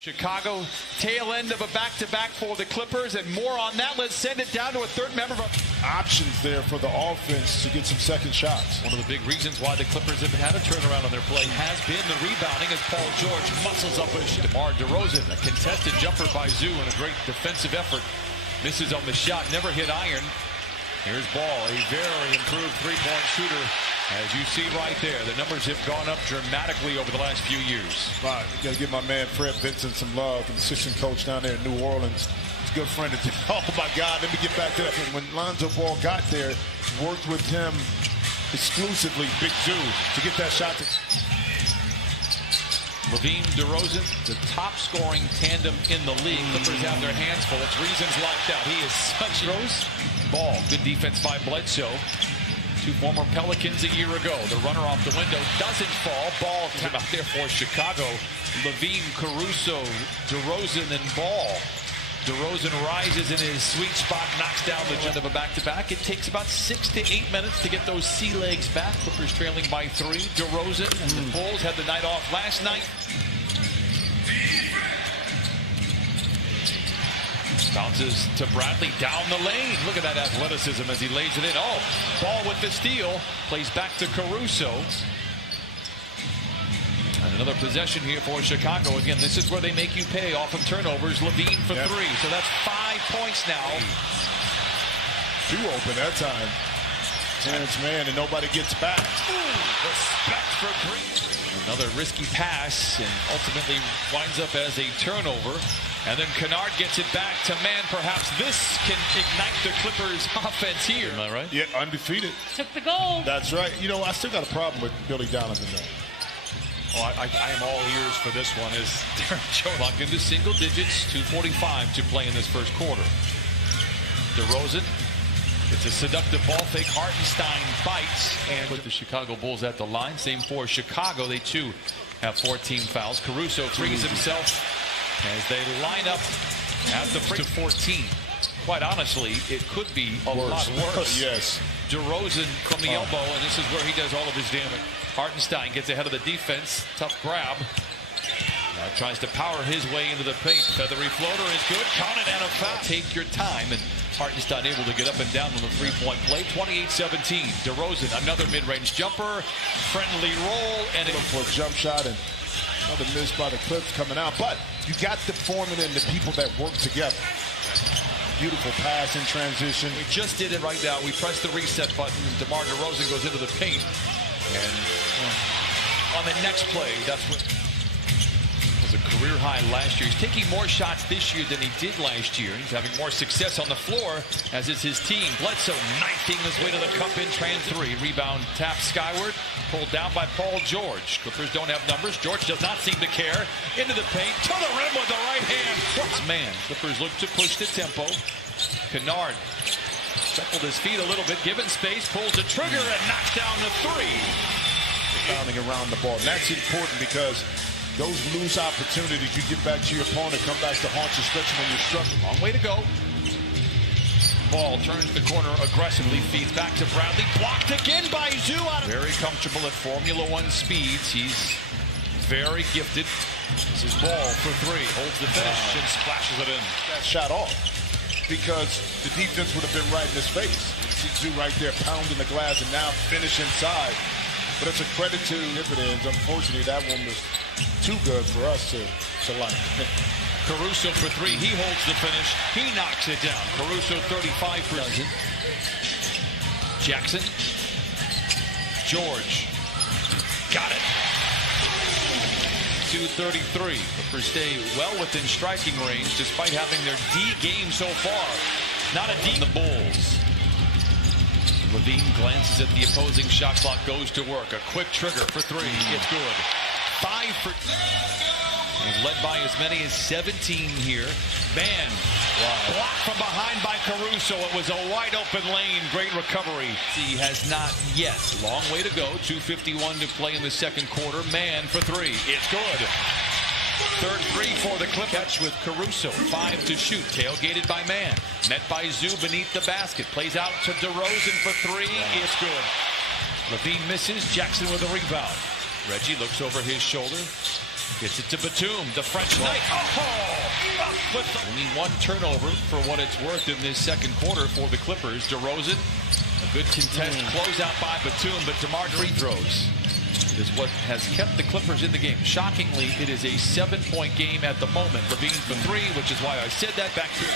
Chicago, tail end of a back-to-back for the Clippers, and more on that. Let's send it down to a third member. Options there for the offense to get some second shots. One of the big reasons why the Clippers have had a turnaround on their play has been the rebounding as Paul George muscles up a shot. DeMar DeRozan, a contested jumper by Zoo and a great defensive effort. Misses on the shot, never hit iron. Here's Ball, a very improved three-point shooter. As you see right there, the numbers have gone up dramatically over the last few years. Right, you got to give my man Fred Vincent some love, the assistant coach down there in New Orleans. He's a good friend of oh my God, let me get back to that. When Lonzo Ball got there, worked with him exclusively, Big Zoo, to get that shot. LaVine, DeRozan, the top scoring tandem in the league. Clippers have their hands full. It's reasons locked out. He is such a Ball. Good defense by Bledsoe. Two former Pelicans a year ago. The runner off the window doesn't fall. Ball out there for Chicago. LaVine, Caruso, DeRozan, and Ball. DeRozan rises in his sweet spot, knocks down the end of a back-to-back. It takes about 6 to 8 minutes to get those sea legs back. Clippers trailing by 3. DeRozan and the Bulls had the night off last night. Bounces to Bradley down the lane. Look at that athleticism as he lays it in. Oh, Ball with the steal. Plays back to Caruso. And another possession here for Chicago. Again, this is where they make you pay off of turnovers. LaVine for 3. So that's 5 points now. 2 open that time. Terrence Mann, and nobody gets back. Respect for Green. Another risky pass, and ultimately winds up as a turnover. And then Kennard gets it back to Mann. Perhaps this can ignite the Clippers' offense here. Am I right? Yeah, undefeated. Took the goal. That's right. You know, I still got a problem with Billy Donovan, though. Oh, I am all ears for this one. As Derek Jones locked into single digits, 2:45 to play in this first quarter. DeRozan. It's a seductive ball fake. Hartenstein bites and put the Chicago Bulls at the line. Same for Chicago. They too have 14 fouls. Caruso frees himself as they line up at the free to 14. Quite honestly, it could be a lot worse. Yes. DeRozan from the elbow, and this is where he does all of his damage. Hartenstein gets ahead of the defense. Tough grab. Now tries to power his way into the paint. Feathery floater is good. Count it and a foul. Take your time. And Hartenstein able to get up and down on the three-point play. 28-17. DeRozan, another mid-range jumper. Friendly roll. And for a jump shot, and another miss by the Clips coming out. But you got the formula and the people that work together. Beautiful pass in transition. We just did it right now. We pressed the reset button. DeMar DeRozan goes into the paint. And on the next play, that's what was a career high last year. He's taking more shots this year than he did last year. He's having more success on the floor, as is his team. Bledsoe knifing his way to the cup in trans 3. Rebound tapped skyward. Pulled down by Paul George. Clippers don't have numbers. George does not seem to care. Into the paint. To the rim with the right hand. Man, Clippers look to push the tempo. Kennard shuffled his feet a little bit. Given space. Pulls the trigger and knocks down the 3. Bounding around the ball. And that's important because those loose opportunities, you get back to your opponent, come back to haunt you, especially when you're struggling. Long way to go. Ball turns the corner aggressively, feeds back to Bradley. Blocked again by Zoo. Very comfortable at Formula One speeds. He's very gifted. This is Ball for 3. Holds the finish and splashes it in. That shot off because the defense would have been right in his face. You see Zoo right there pounding the glass and now finish inside. But it's a credit to dividends. Unfortunately, that one was too good for us to like. Caruso for 3. He holds the finish. He knocks it down. Caruso 35%. Jackson. George. Got it. 2:33. Clippers stay well within striking range despite having their D game so far. Not a D. The Bulls. LaVine glances at the opposing shot clock, goes to work. A quick trigger for 3. It's good. 5 for... He's led by as many as 17 here. Mann. Blocked from behind by Caruso. It was a wide open lane. Great recovery. He has not yet. Long way to go. 2:51 to play in the second quarter. Mann for 3. It's good. Third 3 for the Clippers. Catch with Caruso. 5 to shoot. Tailgated by Mann. Met by Zoo beneath the basket. Plays out to DeRozan for 3. It's good. LaVine misses. Jackson with a rebound. Reggie looks over his shoulder. Gets it to Batum, the French Knight. Oh! Only one turnover for what it's worth in this second quarter for the Clippers. DeRozan, a good contest closeout by Batum, but DeMar free throws is what has kept the Clippers in the game. Shockingly, it is a 7-point game at the moment. LaVine for three, which is why I said that. Back to it.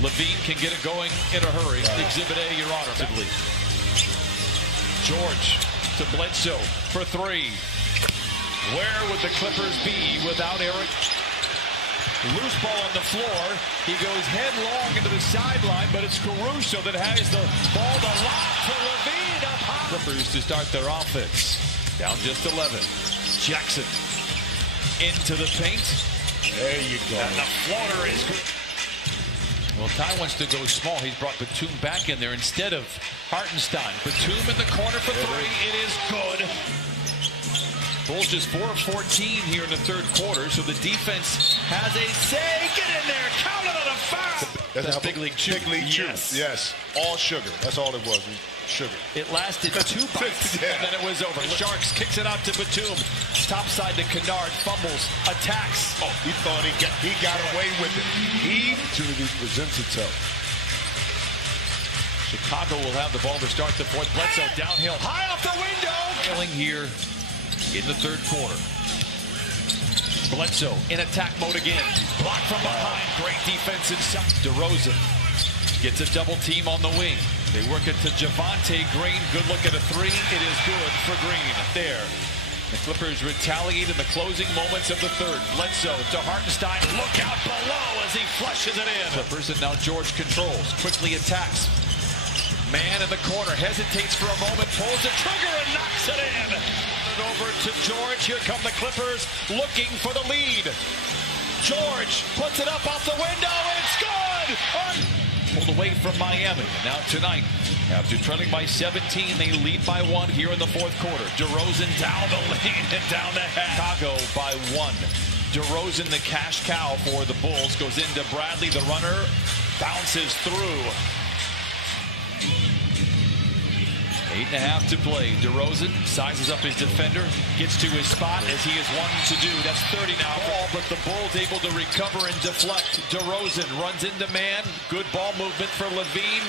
LaVine can get it going in a hurry. Exhibit A, Your Honor. George to Bledsoe for three. Where would the Clippers be without Eric? Loose ball on the floor. He goes headlong into the sideline, but it's Caruso that has the ball to lob to LaVine up high. Clippers to start their offense. Down just 11. Jackson into the paint. There you go. And the floater is good. Well, Ty wants to go small. He's brought Batum back in there instead of Hartenstein. Batum in the corner for three. It is good. Bulls just 4 of 14 here in the third quarter, so the defense has a say. Get in there. Count it on a foul. That's Big League Chew. Big League Chew. Yes. All sugar. That's all it was. Sugar. It lasted 2 bites, and then it was over. Sharks kicks it out to Batum. Top side to Kennard. Fumbles. Attacks. Oh, he thought he got away with it. He opportunity presents itself. Chicago will have the ball to start the fourth. Bledsoe downhill. High off the window. Trailing here in the third quarter. Bledsoe in attack mode again. Blocked from behind. Great defense inside. DeRozan gets a double team on the wing. They work it to Javonte Green. Good look at a three. It is good for Green. There. The Clippers retaliate in the closing moments of the third. Bledsoe to Hartenstein. Look out below as he flushes it in. Clippers, and now George controls. Quickly attacks. Man in the corner. Hesitates for a moment. Pulls the trigger and knocks it in. Over to George. Here come the Clippers looking for the lead. George puts it up off the window. It's good. Pulled away from Miami. And now tonight, after trailing by 17, they lead by 1 here in the fourth quarter. DeRozan down the lane and down the half. Chicago by 1. DeRozan, the cash cow for the Bulls, goes into Bradley, the runner, bounces through. 8.5 to play. DeRozan sizes up his defender, gets to his spot as he has one to do. That's 30 now. Ball, but the Bulls able to recover and deflect. DeRozan runs into man. Good ball movement for LaVine.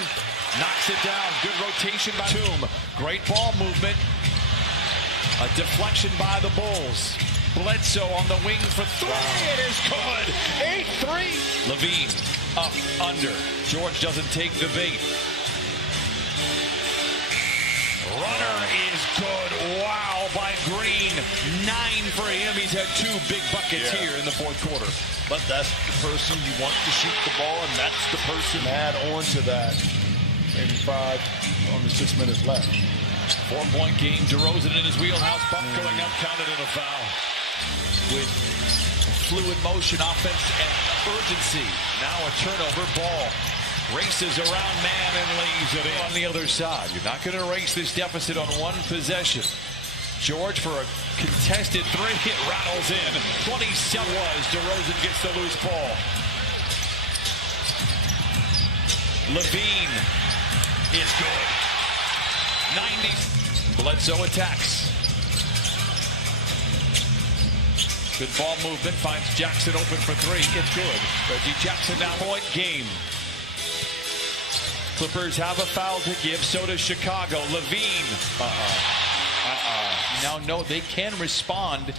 Knocks it down. Good rotation by Batum. Great ball movement. A deflection by the Bulls. Bledsoe on the wing for three. It is good. 8-3. LaVine up, under. George doesn't take the bait. Runner is good. Wow, by Green. 9 for him. He's had 2 big buckets here in the fourth quarter. But that's the person you want to shoot the ball, and that's the person add on to that. Maybe 5 on the 6 minutes left. 4-point game. DeRozan in his wheelhouse. Buck going up, counted in a foul. With fluid motion, offense, and urgency. Now a turnover ball. Races around man and lays it in on the other side. You're not going to erase this deficit on one possession. George for a contested three. It rattles in. 27 was. DeRozan gets the loose ball. LaVine is good. 90. Bledsoe attacks. Good ball movement. Finds Jackson open for three. It's good. Reggie Jackson now point game. Clippers have a foul to give, so does Chicago. LaVine. Now, no, they can respond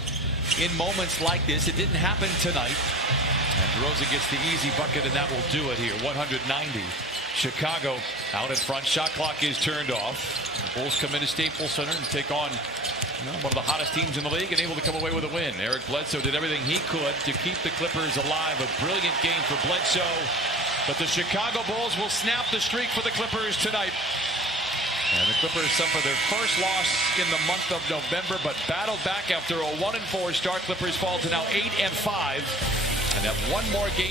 in moments like this. It didn't happen tonight. And DeRozan gets the easy bucket, and that will do it here. 190. Chicago out in front. Shot clock is turned off. The Bulls come into Staples Center and take on one of the hottest teams in the league and able to come away with a win. Eric Bledsoe did everything he could to keep the Clippers alive. A brilliant game for Bledsoe. But the Chicago Bulls will snap the streak for the Clippers tonight. And the Clippers suffer their first loss in the month of November, but battled back after a 1-4 start. Clippers fall to now 8-5 and have one more game.